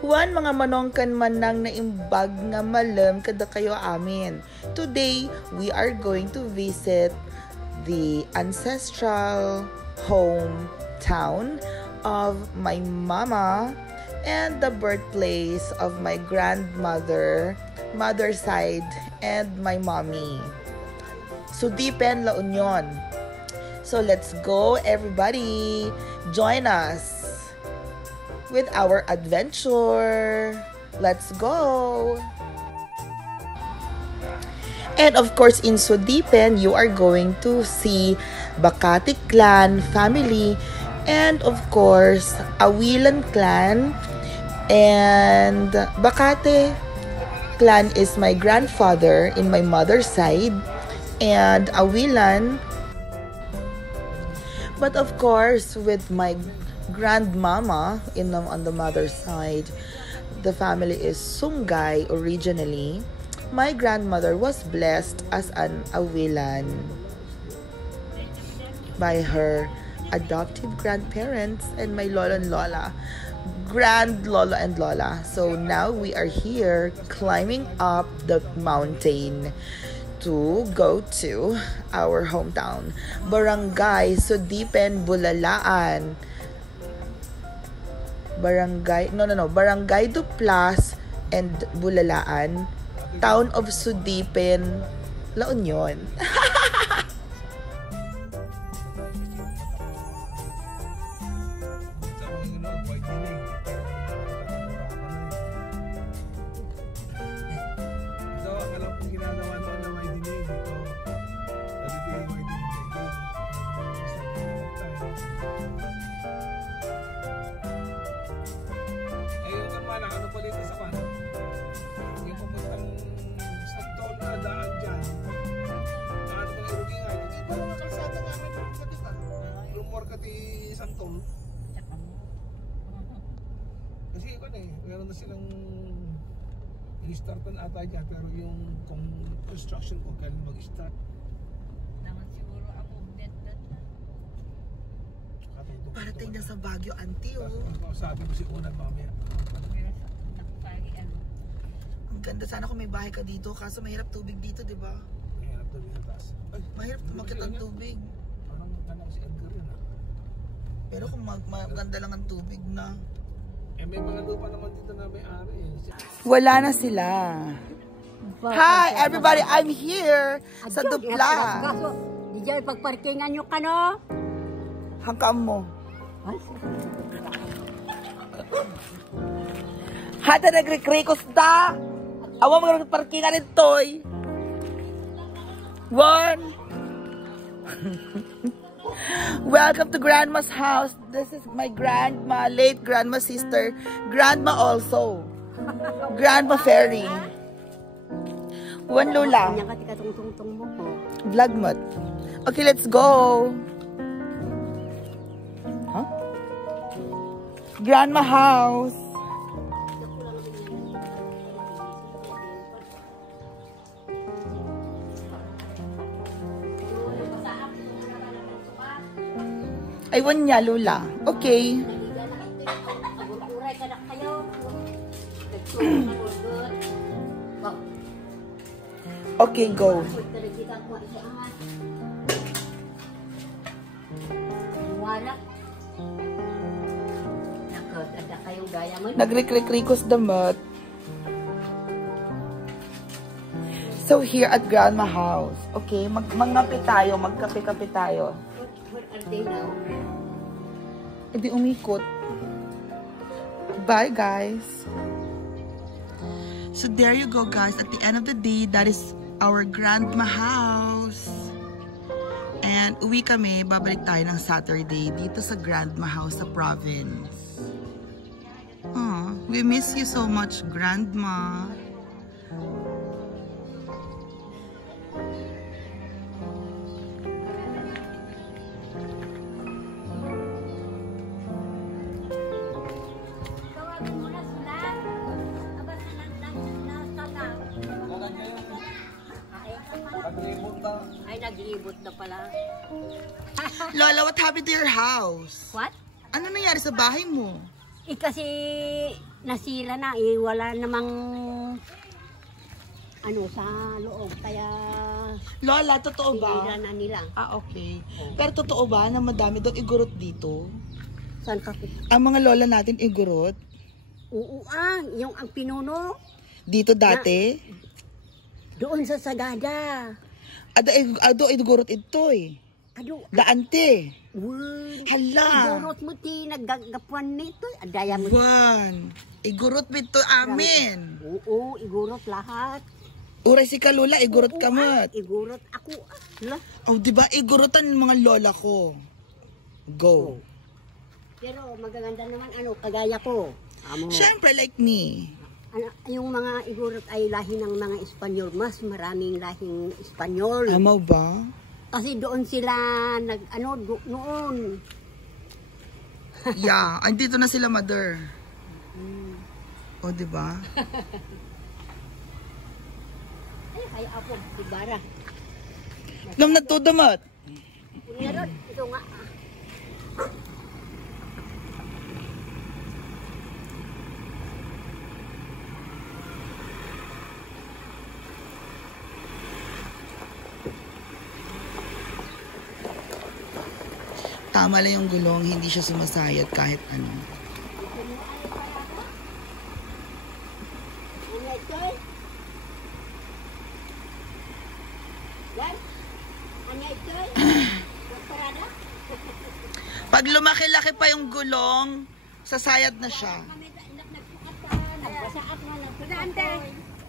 Wan mga manongkan man nang naimbag nga malam kada kayo amin. Today, we are going to visit the ancestral hometown of my mama and the birthplace of my grandmother, mother's side, and my mommy. Sudipen, La Union. So let's go, everybody. Join us with our adventure. Let's go! And of course, in Sudipen, you are going to see Bakati clan family and of course, Awilan clan. And Bakati clan is my grandfather in my mother's side and Awilan. But of course, with my grandmama on the mother's side, the family is Sungay originally. My grandmother was blessed as an Awilan by her adoptive grandparents and my lolo and lola, grand lolo and lola. So now we are here climbing up the mountain to go to our hometown, Barangay Sudipen, Bulalaan. Barangay Duplas and Bulalaan, town of Sudipen, La Union. Ano pa dito sa pan? Yung pupuntang Santol na daan dyan. Ano pa yung nga? Hindi pa naman kalsada namin pupunta dito. Rumor ka ti Santol. Kasi iba na eh. Meron na silang i-startan ata dyan. Pero yung kung construction kung kailan mag-start. Naman siguro ako net na. Parating na sa Baguio, auntie, oh. Sabi ko si Unang mamaya. Ang ganda, sana kung may bahay ka dito. Kaso mahirap tubig dito, di ba? Mahirap tubig sa taas. Mahirap tumakit ang tubig. Parang magkana ko si Edgar yun, ha? Pero kung maganda lang ang tubig na. Eh, may mga lupa naman dito na may-ari eh. Wala na sila. Hi, everybody! I'm here sa Dupla. Di dyan pagparkingan nyo ka, no? Hangkaan mo. Hata nagrekrikos da! Awa mga parkingan ito'y. One. Welcome to Grandma's house. This is my grandma, late grandma's sister. Grandma also. Grandma Fairy. One Lola. Vlog mo. Okay, let's go. Huh? Grandma house. Aywan niya, Lula. Okay. Okay, go. Nagrikrikos damat. So here at Grandma house. Okay, magkape tayo, magkape-kape tayo. What are they now? Hindi umikot. Bye, guys. So there you go, guys. At the end of the day, that is our grandma house. And uwi kami, babalik tayo ng Saturday dito sa grandma house sa province. We miss you so much, grandma. Ay, nag-iibot na pala. Lola, what happened to your house? What? Ano nangyari sa bahay mo? Kasi nasira na eh. Wala namang ano sa loob. Kaya Lola, totoo sinira ba? na nila. Ah, okay. Pero totoo ba na madami daw igurot dito? Saan ka? Ang mga lola natin igurot? Oo yung ang pinuno. Dito dati? Doon sa Sagada. Ado igurot ito eh. Ado. Daante. Word. Hala. Igurot mo ti naggagapuan nito. Adaya mo. Wan. Igurot bito amin. Oo, igurot lahat. Uray si Kalula, igurot kamot. Igurot ako. Lah. Oh, di ba igorotan ng mga lola ko? Go. Pero magaganda naman kagaya ko. Amo. Syempre like me. Yung mga igurot ay lahi ng mga Espanyol. Mas maraming lahing Espanyol. Amaw ba? Kasi doon sila noon. Yeah, andito na sila, mother. O, di ba? Ay, kaya ako, si Bara. Nung nagtudamot. Meron, ito nga. Tama lang yung gulong, hindi siya sumasayat kahit ano. Pag lumaki-laki pa yung gulong, sasayad na siya.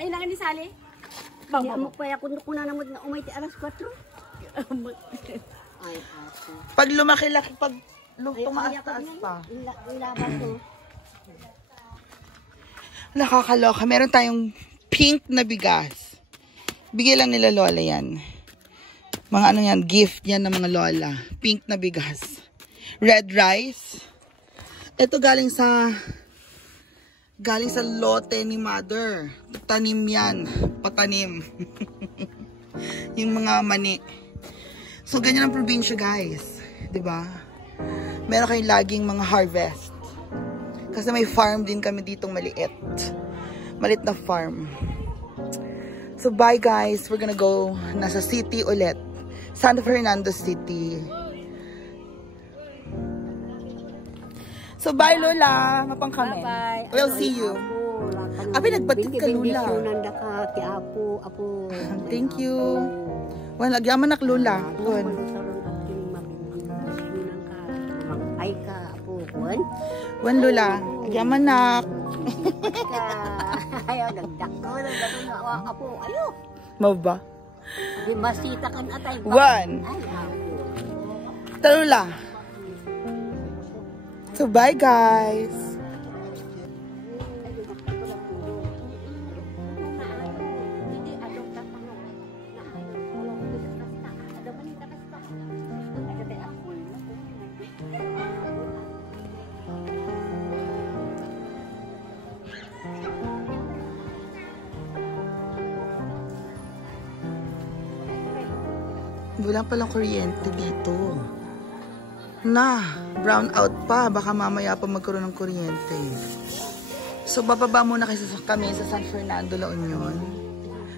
Ay, lang ni Sally. Hindi mo pa ako na naman na umay ti alas 4. Ay, ako. Pag lumaki-laki, pag tumaas-taas pa. Ilabas ko. Nakakaloka. Meron tayong pink na bigas. Bigay lang nila lola yan. Mga ano yan, gift yan ng mga lola. Pink na bigas. Red rice. Ito galing sa lote ni mother. Tanim yan. Patanim. Yung mga mani. So, ganyan ang probinsya, guys. 'Di ba? Meron kayong laging mga harvest. Kasi may farm din kami ditong maliit. Maliit na farm. So, bye guys. We're gonna go nasa city ulit. San Fernando City. So, bye Lola. Mapang kami. Bye-bye. We'll see you. Abi, nagbatit ka Lola. Nanda ka kay Apo. Thank you. Well, lagyaman nak Lola. Kun. Ay ka, Apo. Kun? Wan Lola. Lagyaman nak. Ayaw, nagdak ko. Apo, ayaw. Mau ba? Di masita kan atay. Wan. Ay, Apo. Lola. So, bye guys. Wala palang kuryente dito. Na, brown out pa. Baka mamaya pa magkaroon ng kuryente. So, bababa muna kami sa San Fernando, La Union.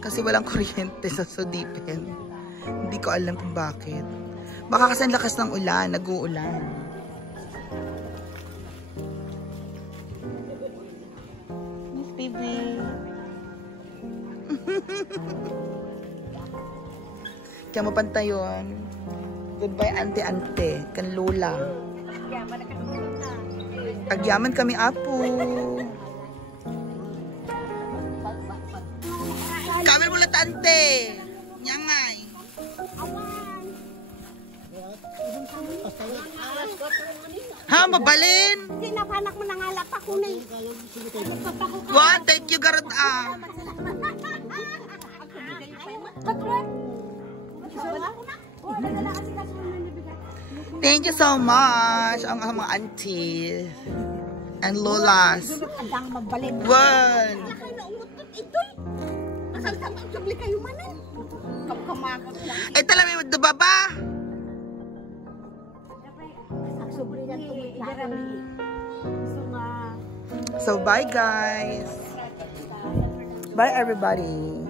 Kasi walang kuryente sa Sudipen. Hindi ko alam kung bakit. Baka kasi ang lakas ng ulan, nag-uulan. Miss baby. Kaya mapantayon. Goodbye, ante-ante. Kan Lola. Agyaman kami, Apo. Kamil mo lang, tante. Nyangay. Ha, mabalin? Sinapanak mo nang alap ako na eh. What? Thank you, Garot. Thank you so much ang mga auntie and lolas. Andang magbalin. One. Ito. Asal sama sabli kayo manan. Kamakap lang. Ay, talaga may baba. Ang sobre na tumitlagan. So nga. So, bye guys. Bye everybody.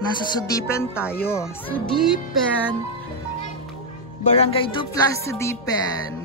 Nasa Sudipen tayo. Sudipen. Barangay Duplas, Sudipen.